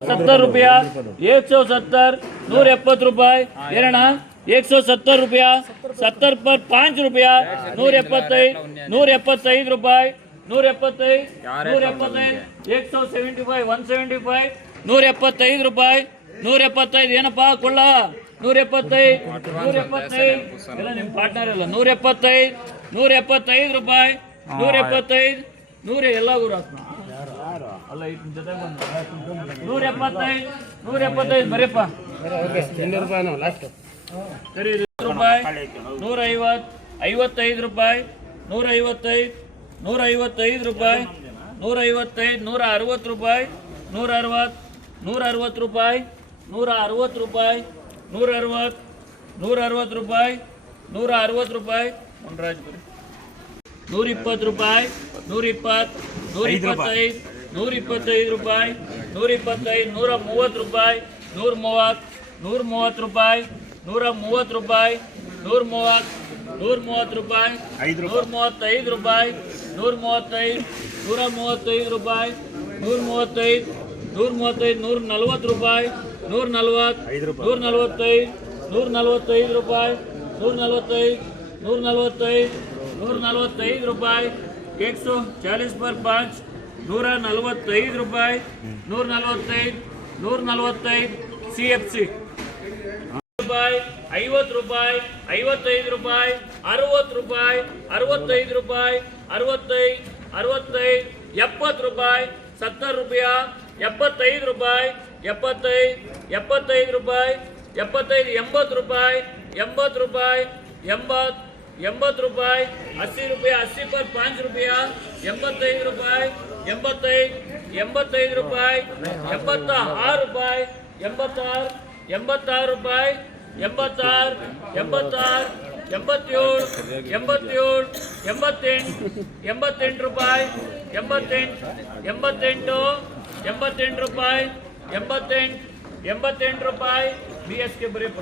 रुपया 170 170 ಏನಣ್ಣ 170 रुपया 70 पर 5 रुपया 175 ರೂಪಾಯಿ 175 175 175 175 ರೂಪಾಯಿ 175 ಏನಪ್ಪ ಕೊಳ್ಳ 175 ಎಲ್ಲ ನಿಮ್ಮ ಪಾರ್ಟ್ನರ್ ಎಲ್ಲ 175 ರೂಪಾಯಿ 175 ಎಲ್ಲ ಗುರು ಅಲ್ಲ ಜೊತೆ 175 ಬರೀಪ್ಪ ಸರಿ ರೂಪಾಯಿ 150 ರೂಪಾಯಿ 155 ರೂಪಾಯಿ 155 160 ರೂಪಾಯಿ 160 ರೂಪಾಯಿ 160 ರೂಪಾಯಿ 160 ರೂಪಾಯಿ 160 ರೂಪಾಯಿ ಮುನ್ರಾಜ್ 120 ರೂಪಾಯಿ 120 125 ರೂಪಾಯಿ 125 130 ರೂಪಾಯಿ 130 ರೂಪಾಯಿ 130 ರೂಪಾಯಿ 130 ರೂಪಾಯಿ 135 ರೂಪಾಯಿ 135 ರೂಪಾಯಿ 140 ರೂಪಾಯಿ 145 ರೂಪಾಯಿ 145 ರೂಪಾಯಿ 140 पर 5 145 ರೂಪಾಯಿ 145 CFC ರೂಪಾಯಿ 50 ರೂಪಾಯಿ 55 ರೂಪಾಯಿ 60 ರೂಪಾಯಿ 65 ರೂಪಾಯಿ 65 70 ರೂಪಾಯಿ 70 ರೂಪಾಯಿ 75 ರೂಪಾಯಿ 75 ರೂಪಾಯಿ 80 ರೂಪಾಯಿ 80 ರೂಪಾಯಿ 80 ರೂಪಾಯಿ 80 ರೂಪಾಯಿ 80 पर 5 रुपया 85 ರೂಪಾಯಿ 85 ರೂಪಾಯಿ 76 ರೂಪಾಯಿ 76 ರೂಪಾಯಿ 77 ರೂಪಾಯಿ 88 ರೂಪಾಯಿ 88 ರೂಪಾಯಿ BSK ಬರೀಪ್ಪ